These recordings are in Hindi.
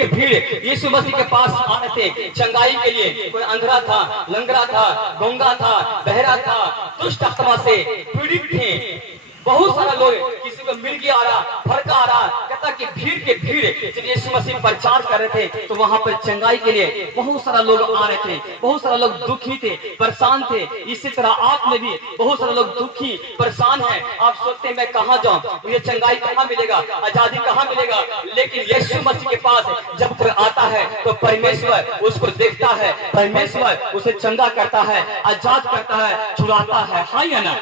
के भीड़ यीशु मसीह के पास आ रहे थे चंगाई के लिए। कोई अंधरा था, लंगड़ा था, गूंगा था, बहरा था, दुष्ट आत्मा से पीड़ित थे। बहुत सारा लोग, किसी को मिर्गी आ रहा, फड़का आ रहा, कहता कि भीड़ के भीड़ जब यीशु मसीह प्रचार कर रहे थे तो वहां पर चंगाई के लिए बहुत सारा लोग आ रहे थे। बहुत सारा लोग दुखी थे, परेशान थे। इसी तरह आप में भी बहुत सारे लोग दुखी परेशान हैं। आप सोचते हैं मैं कहाँ जाऊं, मुझे चंगाई कहाँ मिलेगा, आजादी कहाँ मिलेगा। लेकिन यीशु मसीह के पास जब कोई आता है तो परमेश्वर उसको देखता है, परमेश्वर उसे चंगा करता है, आजाद करता है, छुड़ाता है। हाँ या ना?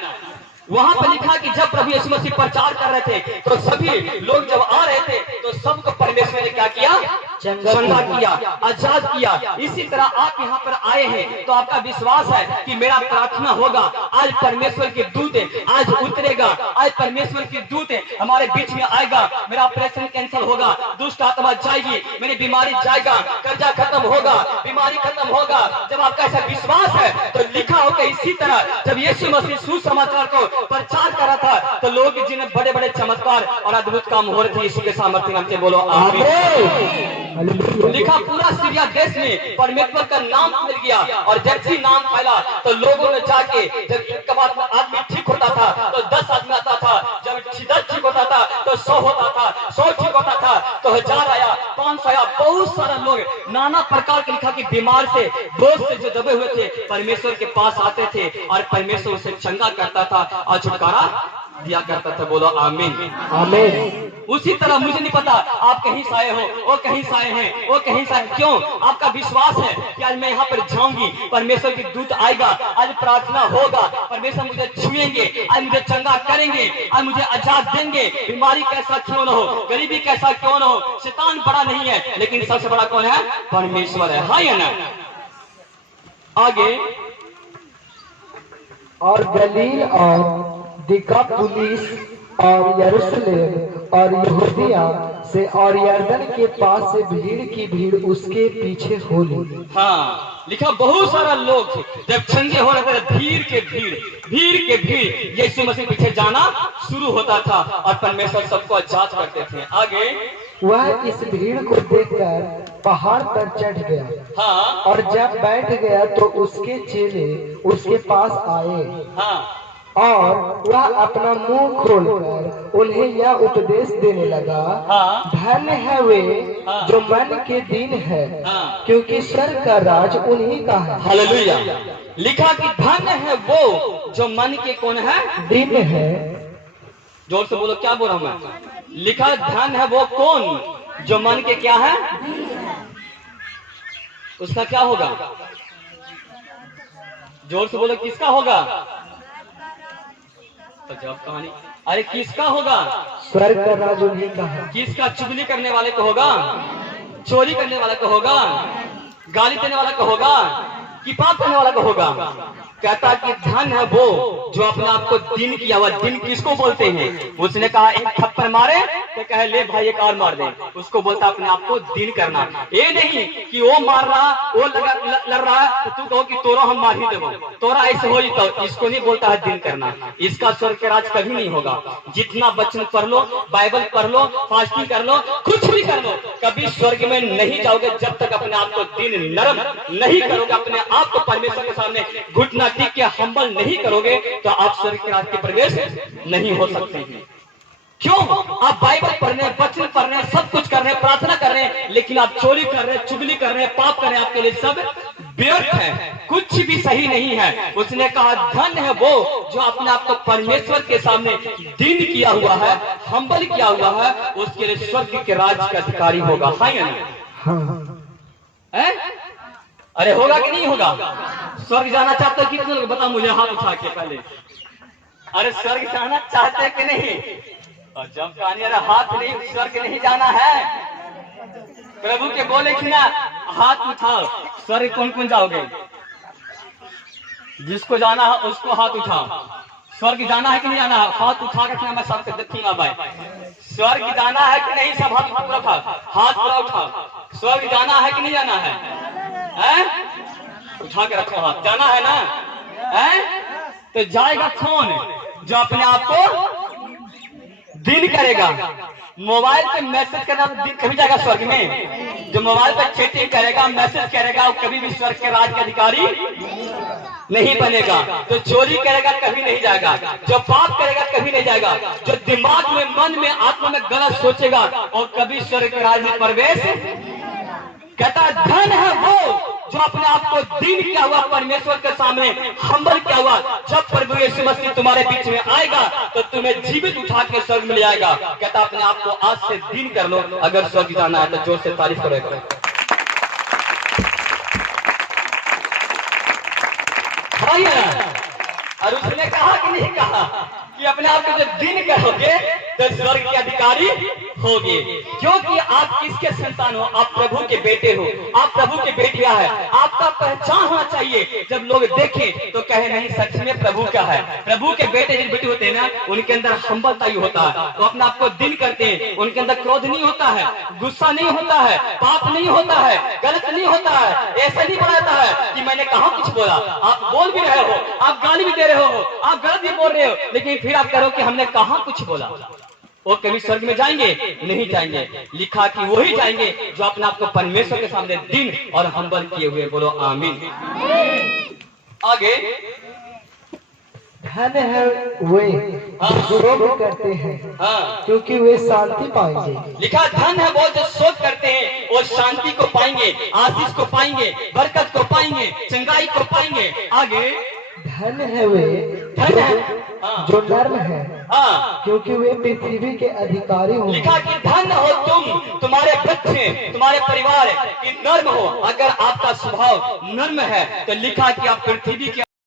वहां पर लिखा कि जब प्रभु यीशु मसीह प्रचार कर रहे थे तो सभी लोग जब आ रहे थे तो सबको परमेश्वर ने क्या किया? चंगा किया, आजाद किया। इसी तरह आप यहाँ पर आए हैं तो आपका विश्वास है कि मेरा प्रार्थना होगा, आज परमेश्वर के दूत आज उतरेगा, आज परमेश्वर के दूत हमारे बीच में आएगा, मेरा ऑपरेशन कैंसिल होगा, दुष्ट आत्मा जाएगी, मेरी बीमारी जाएगा, कर्जा खत्म होगा, बीमारी खत्म होगा। जब आपका ऐसा विश्वास है तो लिखा होगा इसी तरह जब यीशु मसीह सुसमाचार को प्रचार कर रहा था तो लोग जिन्हें बड़े बड़े चमत्कार और अद्भुत काम हो रहे थे यीशु के सामर्थ्य नाम से बोलो आमीन। लिखा पूरा सीरिया देश में परमेश्वर का नाम मिल गया और जैसे ही नाम फैला तो लोगों ने जाके जब एक बार आदमी ठीक होता था तो 10 आदमी आता था, जब 10 ठीक होता था तो 100 होता था, 100 ठीक होता था तो 1000 आया, 500 आया। बहुत सारा लोग नाना प्रकार के लिखा कि बीमार से, दोस्त से जो दबे हुए थे परमेश्वर के पास आते थे और परमेश्वर उसे चंगा करता था और छुटकारा दिया करता था। बोलो आमीन आमीन। उसी तरह मुझे नहीं पता आप कहीं से आए हो, वो कहीं से आए हैं, वो कहीं से आए, क्यों? आपका विश्वास है कि आज मैं यहाँ पर जाऊंगी, परमेश्वर के दूत आएगा, आज प्रार्थना होगा, परमेश्वर मुझे छुएंगे, आज मुझे चंगा करेंगे, आज मुझे आजाद देंगे। बीमारी कैसा क्यों न हो, गरीबी कैसा क्यों न हो, शैतान बड़ा नहीं है लेकिन सबसे बड़ा कौन है? परमेश्वर है। हाँ या ना? आगे और गलील और दिकापुलिस और यरूशलेम और यहूदिया से और यरदन के पास से भीड़ की भीड़ उसके पीछे हो ली। हाँ, लिखा बहुत सारा लोग जब चंगे हो रहे थे, भीड़ के भीड़ यीशु मसीह पीछे जाना शुरू होता था और परमेश्वर सबको आजाद करते थे। आगे वह इस भीड़ को देखकर पहाड़ पर चढ़ गया। हाँ, और जब बैठ गया तो उसके चेले उसके पास आए। हाँ, और वह अपना मुंह खोलकर उन्हें यह उपदेश देने लगा, हाँ, धन्य है वे हाँ, जो मन के दीन है, हाँ, क्योंकि स्वर्ग का राज उन्हीं का है। हालेलुया। लिखा कि धन्य है वो जो मन के कौन है? दीन है। जोर से बोलो, क्या बोल रहा हूं मैं? लिखा धन्य है वो कौन जो मन के क्या है? उसका क्या होगा? जोर से बोलो, किसका होगा? तो जब कहानी, अरे किसका होगा? स्वर्ग का राज उन्हीं का है। किसका? चुगली करने वाले को होगा, चोरी करने वाला को होगा, गाली देने वाला को होगा, कि पाप करने वाला को होगा? कहता कि धन है वो जो अपने आप को दिन किया हुआ। दिन किसको बोलते हैं? उसने कहा एक थप्पड़ मारे तो कहे ले भाई एक और मार दे, उसको बोलता अपने आप को दिन करना। ये नहीं कि वो मार रहा, वो लड़ रहा तो तू कहो कि तोरा हम मार ही देवो, तोरा ऐसे हो तो इसको नहीं बोलता है दिन करना। इसका स्वर्ग के राज कभी नहीं होगा। जितना वचन पढ़ लो, बाइबल पढ़ लो, फास्टिंग कर लो, कुछ भी कर लो, कभी स्वर्ग में नहीं जाओगे जब तक अपने आप को दिन नरम नहीं करोगे, अपने आप को परमेश्वर के सामने घुटना टिक के हम्बल नहीं करोगे तो आप स्वर्ग के राज के प्रवेश नहीं हो सकते हैं। क्यों? आप बाइबल पढ़ रहे हैं, वचन पढ़ रहे हैं, सब कुछ कर रहे हैं, प्रार्थना कर रहे हैं, लेकिन आप चोरी कर रहे हैं, चुगली कर रहे हैं, पाप कर रहे हैं, आपके लिए सब व्यर्थ है, कुछ भी सही नहीं है। उसने कहा धन है वो जो अपने आप को परमेश्वर के सामने दीन किया हुआ है, हम्बल किया हुआ है, उसके लिए स्वर्ग के राज का अधिकारी होगा। हाँ या नहीं? अरे होगा कि नहीं होगा? स्वर्ग जाना चाहते हो कितने लोग? बता मुझे हाथ उठा के पहले। अरे स्वर्ग जाना चाहते हैं कि नहीं? और जब कहानी अरे हाथ नहीं, स्वर्ग नहीं जाना है। प्रभु के बोले कि ना हाथ उठाओ, स्वर्ग कौन कौन जाओगे? जिसको जाना है उसको हाथ उठाओ। स्वर्ग जाना है कि नहीं जाना है? हाथ उठा रखना, मैं सबको देखूंगा भाई। स्वर्ग जाना है कि नहीं? सब हाथ उठाओ, हाथ पूरा उठाओ। स्वर्ग जाना है कि नहीं जाना है? उठा के रखो हाथ। जाना है ना? तो जाएगा कौन? जो अपने आप को दिन करेगा। मोबाइल पे मैसेज करना दिन कभी जाएगा स्वर्ग में? जो मोबाइल पे चैटिंग करेगा, मैसेज करेगा, वो कभी भी स्वर्ग के राज का अधिकारी नहीं बनेगा। जो चोरी करेगा कभी नहीं जाएगा, जो पाप करेगा कभी नहीं जाएगा, जो दिमाग में, मन में, आत्मा में गलत सोचेगा और कभी स्वर्ग के राज में प्रवेश। कहता धन है वो जो अपने आप को दीन किया हुआ परमेश्वर के सामने हम्बल किया हुआ। जब प्रभु यीशु मसीह तुम्हारे बीच में आएगा तो तुम्हें जीवित उठा के स्वर्ग में ले आएगा। कहता अपने आप को आज से दीन कर लो, अगर स्वर्ग जाना है तो जोर से तारीफ करो। और उसने कहा कि नहीं कहा कि अपने आप को जब दिन करोगे तो स्वर्ग के अधिकारी होगे, क्योंकि आप किसके संतान हो? आप प्रभु के बेटे हो, आप प्रभु के बेटियां है। आपका पहचान होना चाहिए, जब लोग देखें तो कहे नहीं सच में प्रभु का है। प्रभु के बेटे जिन बेटे होते हैं ना, उनके अंदर हम्बलता ही होता है, वो अपने आप को दिन करते हैं। उनके अंदर क्रोध नहीं होता है, गुस्सा नहीं होता है, पाप नहीं होता है, गलत नहीं होता है। ऐसा नहीं बनाता है कि मैंने कहा कुछ बोला। आप बोल भी रहे हो, आप गाली भी दे रहे हो, आप गलत भी बोल रहे हो, लेकिन फिर आप कहो कि हमने कहा कुछ बोला। वो कभी स्वर्ग में जाएंगे? नहीं जाएंगे। लिखा कि वही जाएंगे जो अपने आप को परमेश्वर के सामने दिन और हम्बल किए हुए। बोलो आमीन। आगे धन है वे जो शोक करते हैं, क्योंकि वे शांति पाएंगे। लिखा धन है वो जो शोक करते हैं, वो शांति को पाएंगे, आशीष को पाएंगे, बरकत को पाएंगे, चंगाई को पाएंगे। आगे धन है वे जो नर्म है, क्योंकि वे पृथ्वी के अधिकारी होंगे। लिखा कि धन हो तुम, तुम्हारे बच्चे, तुम्हारे परिवार कि नर्म हो। अगर आपका स्वभाव नर्म है तो लिखा कि आप पृथ्वी के